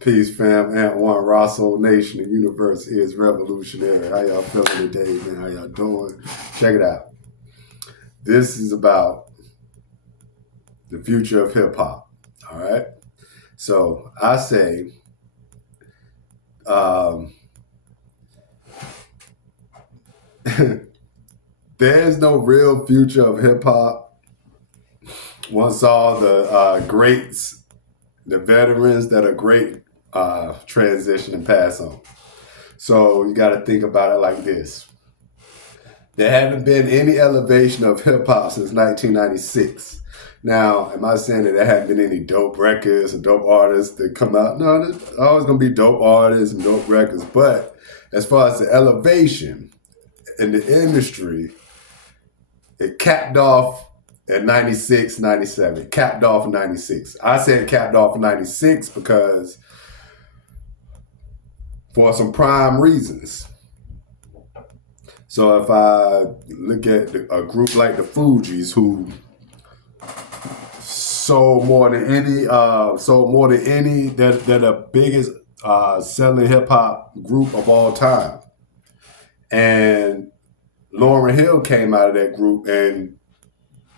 Peace, fam. Ant One, Rosso Nation. The universe is revolutionary. How y'all feeling today, man? How y'all doing? Check it out. This is about the future of hip hop. All right. So I say, there's no real future of hip hop once all the greats, the veterans that are great, transition and pass on. So you got to think about it like this. There haven't been any elevation of hip hop since 1996. Now, am I saying that there haven't been any dope records or dope artists that come out? No, there's always going to be dope artists and dope records. But as far as the elevation in the industry, it capped off at 96, 97. It capped off in 96. I said it capped off in 96 because for some prime reasons. So if I look at a group like the Fugees, who sold more than any, they're the biggest selling hip hop group of all time. And Lauryn Hill came out of that group, and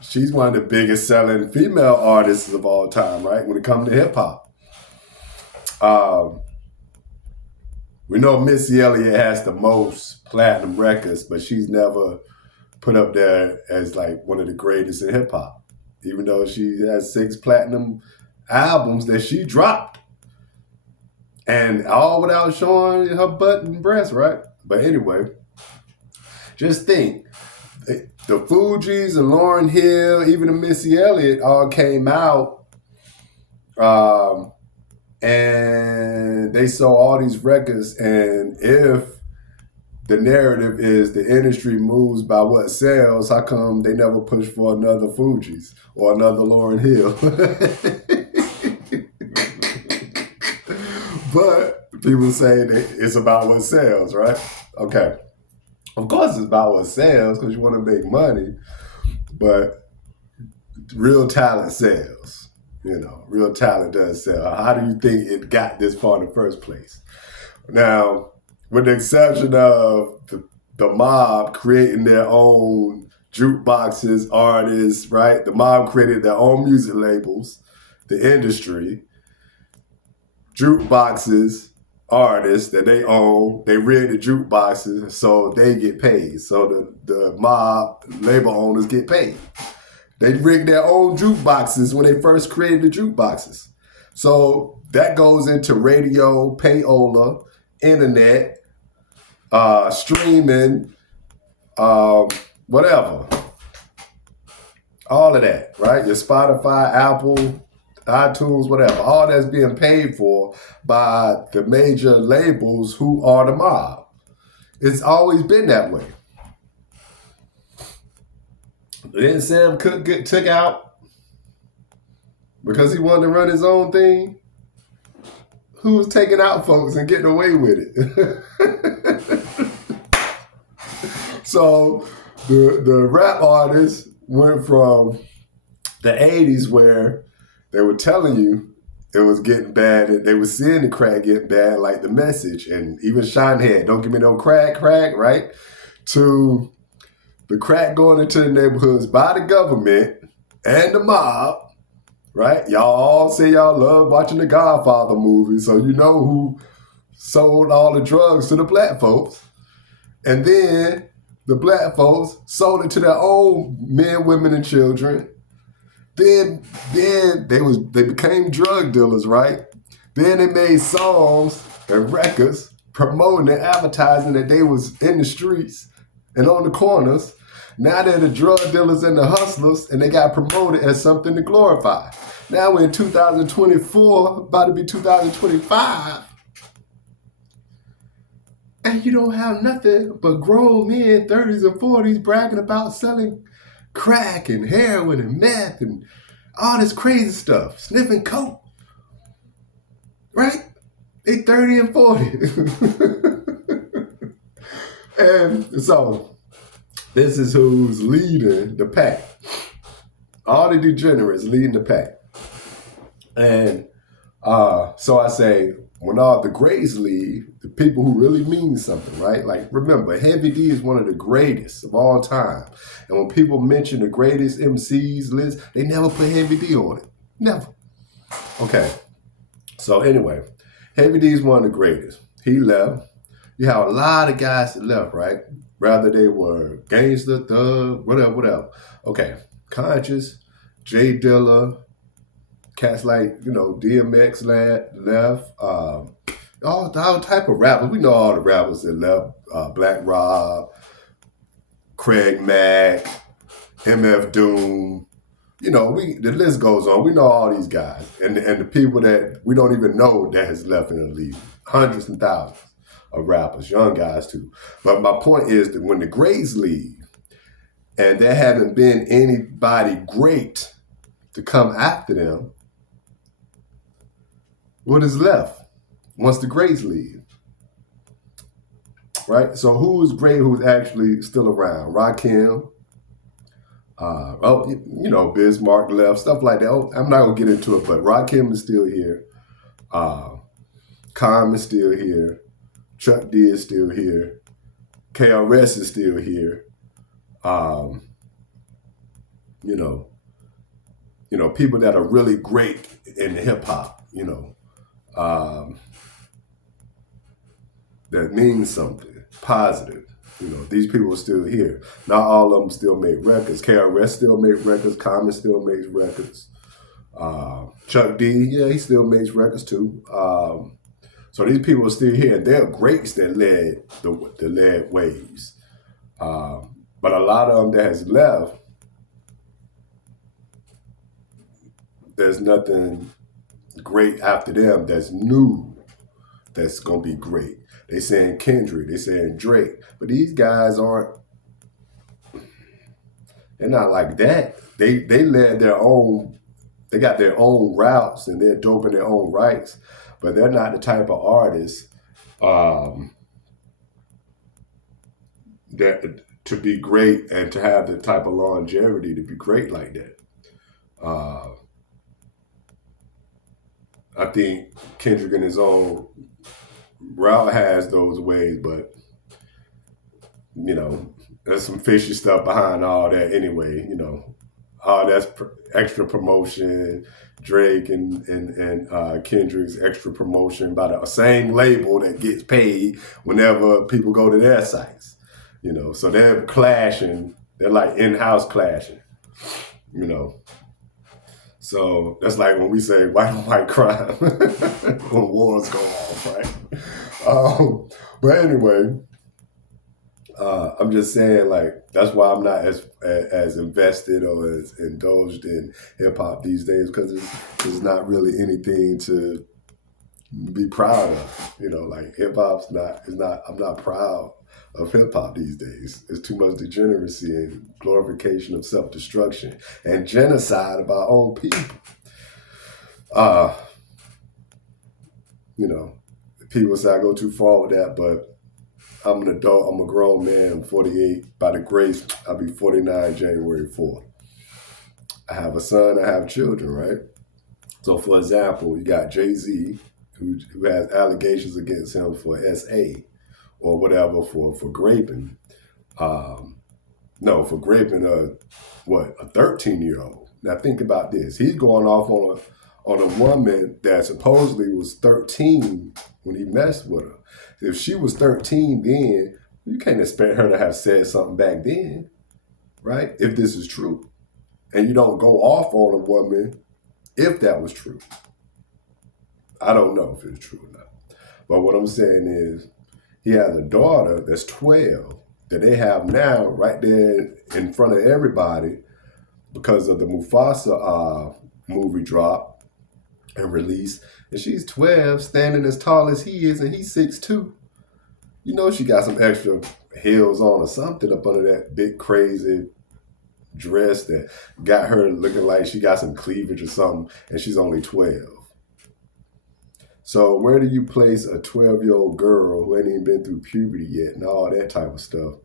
she's one of the biggest selling female artists of all time, right? When it comes to hip hop. We know Missy Elliott has the most platinum records, but she's never put up there as like one of the greatest in hip hop, even though she has 6 platinum albums that she dropped. And all without showing her butt and breast, right? But anyway, just think, the Fugees and Lauryn Hill, even the Missy Elliott all came out, and they sold all these records. And if the narrative is the industry moves by what sells, how come they never push for another Fugees or another Lauryn Hill? But people say that it's about what sells, right? Okay. Of course it's about what sells because you want to make money, but real talent sells. Real talent does sell. How do you think it got this far in the first place? Now, with the exception of the mob creating their own jukeboxes, artists, right? The mob created their own music labels, the industry, jukeboxes, artists that they own, they rig the jukeboxes so they get paid. So the mob label owners get paid. They rigged their own jukeboxes when they first created the jukeboxes. So that goes into radio, payola, internet, streaming, whatever. All of that, right? Your Spotify, Apple, iTunes, whatever. All that's being paid for by the major labels who are the mob. It's always been that way. Then Sam Cooke get took out because he wanted to run his own thing. Who was taking out folks and getting away with it? So the rap artists went from the 80s where they were telling you it was getting bad, and they were seeing the crack get bad, like The Message and even Shinehead, Don't Give Me No Crack, right? To the crack going into the neighborhoods by the government and the mob, right? Y'all all say y'all love watching the Godfather movie, so you know who sold all the drugs to the black folks. And then the black folks sold it to their own men, women, and children. Then they became drug dealers, right? Then they made songs and records promoting and advertising that they was in the streets and on the corners. Now they're the drug dealers and the hustlers, and they got promoted as something to glorify. Now we're in 2024, about to be 2025, and you don't have nothing but grown men, 30s and 40s, bragging about selling crack and heroin and meth and all this crazy stuff, sniffing coke, right? They 30 and 40. And so this is who's leading the pack. All the degenerates leading the pack. And so I say, when all the greats leave, the people who really mean something, right? Like, remember, Heavy D is one of the greatest of all time. And when people mention the greatest MCs list, they never put Heavy D on it. Never. Okay. So anyway, Heavy D is one of the greatest. He left. You have a lot of guys that left, right? Rather they were gangster, thug, whatever. Okay. Conscious, Jay Dilla, cats like, DMX left. All type of rappers. We know all the rappers that left. Black Rob, Craig Mack, MF Doom. The list goes on. We know all these guys. And the people that we don't even know that has left in the league. Hundreds and thousands of rappers, young guys too. But my point is that when the greats leave, and there haven't been anybody great to come after them, what is left once the greats leave? Right? So who's great, who's actually still around? Rakim, Bismarck left, stuff like that. I'm not going to get into it, but Rakim is still here. Khan is still here. Chuck D is still here. KRS is still here. People that are really great in hip hop, that means something positive. These people are still here. Not all of them still make records. KRS still makes records. Common still makes records. Chuck D, yeah, he still makes records too. So these people are still here. They're greats that led the led waves. But a lot of them that has left, there's nothing great after them that's new that's going to be great. They saying Kendrick, they saying Drake, but these guys they're not like that. They led their own, they got their own routes and they're dope in their own rights, but they're not the type of artists that to be great and to have the type of longevity to be great like that. I think Kendrick in his own route has those ways, but there's some fishy stuff behind all that anyway. All that's extra promotion. Drake and Kendrick's extra promotion by the same label that gets paid whenever people go to their sites. So they're clashing. They're like in-house clashing. So that's like when we say white on white crime when wars go off, right? But anyway, I'm just saying, like, that's why I'm not as invested or as indulged in hip hop these days, because it's not really anything to be proud of. Like hip hop's not. I'm not proud of hip hop these days. There's too much degeneracy and glorification of self-destruction and genocide of our own people. People say I go too far with that, but I'm an adult. I'm a grown man. I'm 48. By the grace, I'll be 49 January 4th. I have a son. I have children, right? So, for example, you got Jay-Z, who has allegations against him for S.A. or whatever for graping. For graping a 13-year-old. Now think about this. He's going off on a woman that supposedly was 13 when he messed with her. If she was 13 then, you can't expect her to have said something back then, right? If this is true. And you don't go off on a woman if that was true. I don't know if it's true or not. But what I'm saying is, he has a daughter that's 12 that they have now right there in front of everybody because of the Mufasa movie drop and release. And she's 12, standing as tall as he is, and he's 6'2". She got some extra heels on or something up under that big crazy dress that got her looking like she got some cleavage or something, and she's only 12. So where do you place a 12-year-old girl who ain't even been through puberty yet and all that type of stuff?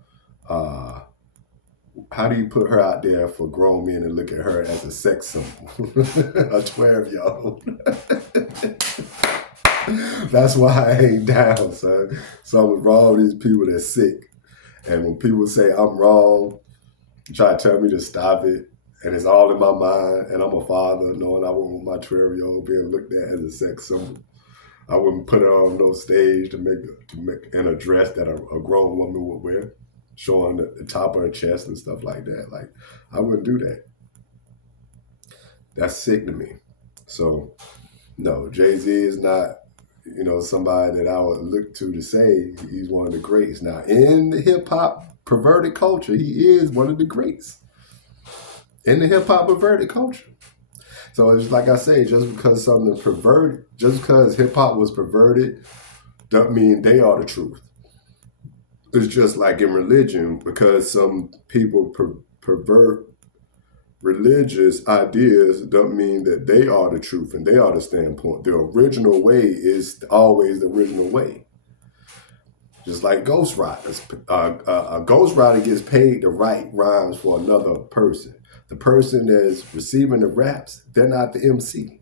How do you put her out there for grown men and look at her as a sex symbol? A 12-year-old. That's why I ain't down, son. Something's wrong with these people that's sick. And when people say I'm wrong, try to tell me to stop it, and it's all in my mind, and I'm a father, knowing I wouldn't want my 12-year-old being looked at as a sex symbol. I wouldn't put her on no stage to make an address that a grown woman would wear, showing the top of her chest and stuff like that. Like, I wouldn't do that. That's sick to me. So, no, Jay-Z is not, somebody that I would look to say he's one of the greats. Now, in the hip-hop perverted culture, he is one of the greats. In the hip-hop perverted culture. So it's like I say, just because something perverted, just because hip-hop was perverted, doesn't mean they are the truth. It's just like in religion, because some people pervert religious ideas, doesn't mean that they are the truth and they are the standpoint. The original way is always the original way. Just like ghostwriters. A ghostwriter gets paid to write rhymes for another person. The person that's receiving the raps, they're not the MC.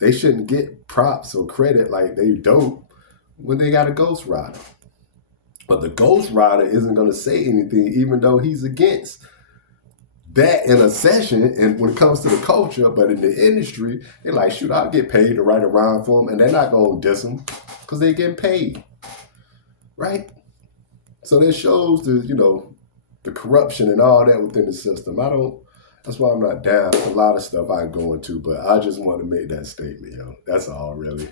They shouldn't get props or credit like they dope when they got a ghostwriter. But the ghostwriter isn't going to say anything, even though he's against that in a session. And when it comes to the culture, but in the industry, they're like, shoot, I'll get paid to write a rhyme for them. And they're not going to diss them because they're getting paid. Right? So that shows the corruption and all that within the system. That's why I'm not down with a lot of stuff I go into, but I just want to make that statement, That's all, really.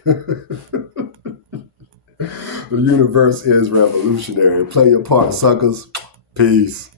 The universe is revolutionary. Play your part, suckers. Peace.